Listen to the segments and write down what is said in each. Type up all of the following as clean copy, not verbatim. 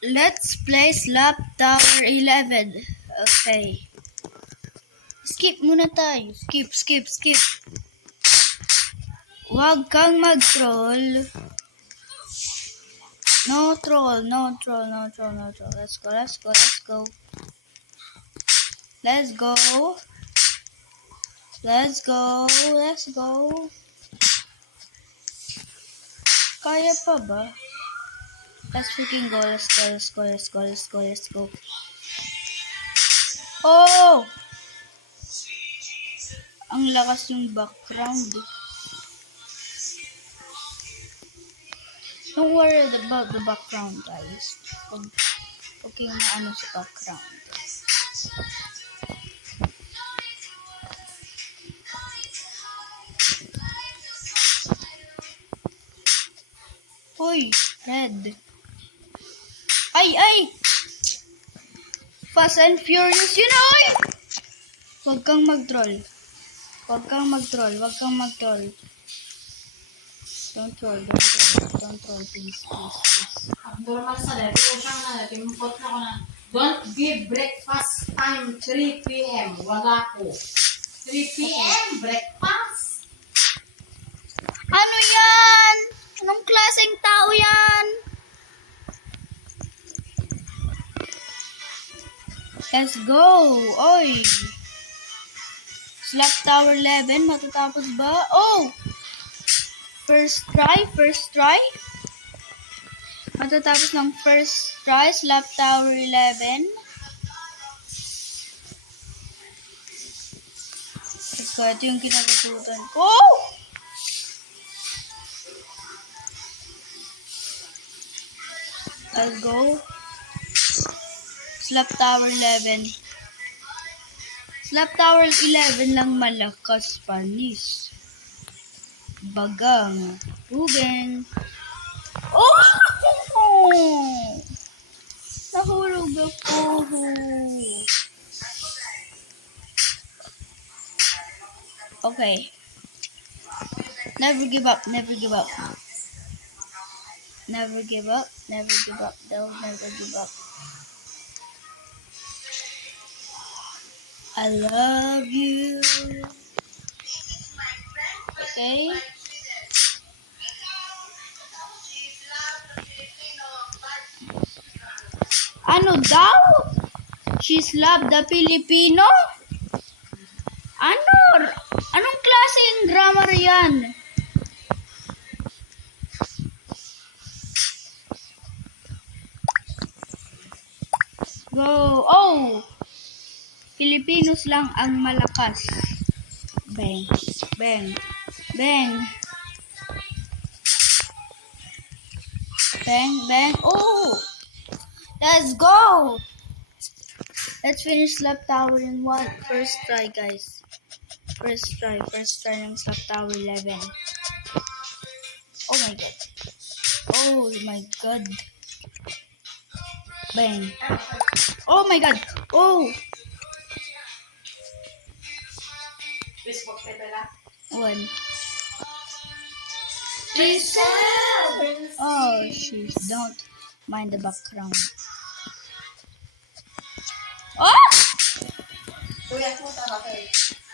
Let's play Slap Tower 11. Okay. Skip muna tayo. Skip. Huwag kang mag-troll. No troll. Let's go. Kaya pa ba? Let's freaking go. Let's go. Oh! Ang lakas yung background. Don't worry about the background, guys. Okay na ano sa background. Hoy, red. Ay! Fast and Furious, you know it! Huwag kang mag-troll. Don't troll, please. Don't give breakfast time 3 p.m. Wala ko. 3 p.m. breakfast. Ano yan? Anong klaseng tao yan? Let's go! Oy! Slap Tower 11, matatapos ba? Oh! First try. Matatapos ng first try, Slap Tower 11. So, ito yung kinakatutan ko. Let's go. Slap Tower 11. Slap Tower 11 lang malakas, panis. Bagang. Ruben. Oh! Nahulog ako. Okay. Never give up. Don't never give up. I love you. Okay. Ano daw? She's loved the Filipino? Anong klaseng grammar yan? Go. Oh! Filipinos lang ang malakas. Bang. Oh! Let's go! Let's finish Slap Tower in one. First try, guys. First try ng Slap Tower 11. Oh my god. Bang. Oh my god. Oh! Facebook pala. 1. Oh, she's don't mind the background. Oh! Kuya ko tama kayo.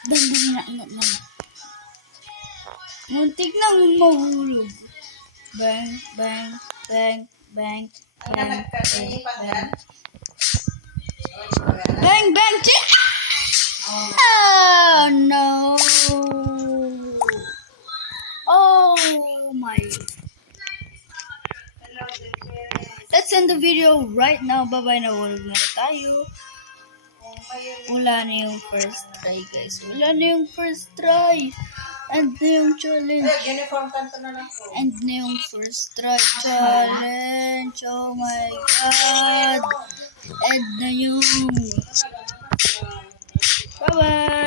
Dang. Muntik nang mahulog. Bang. Oh no. Oh my. Let's end the video right now. Bye-bye, nahulog na tayo. Wala na yung first try, guys. And na yung challenge. Uniform kanto na lang po. And na yung first try challenge. Oh my god. And na yung... Bye-bye.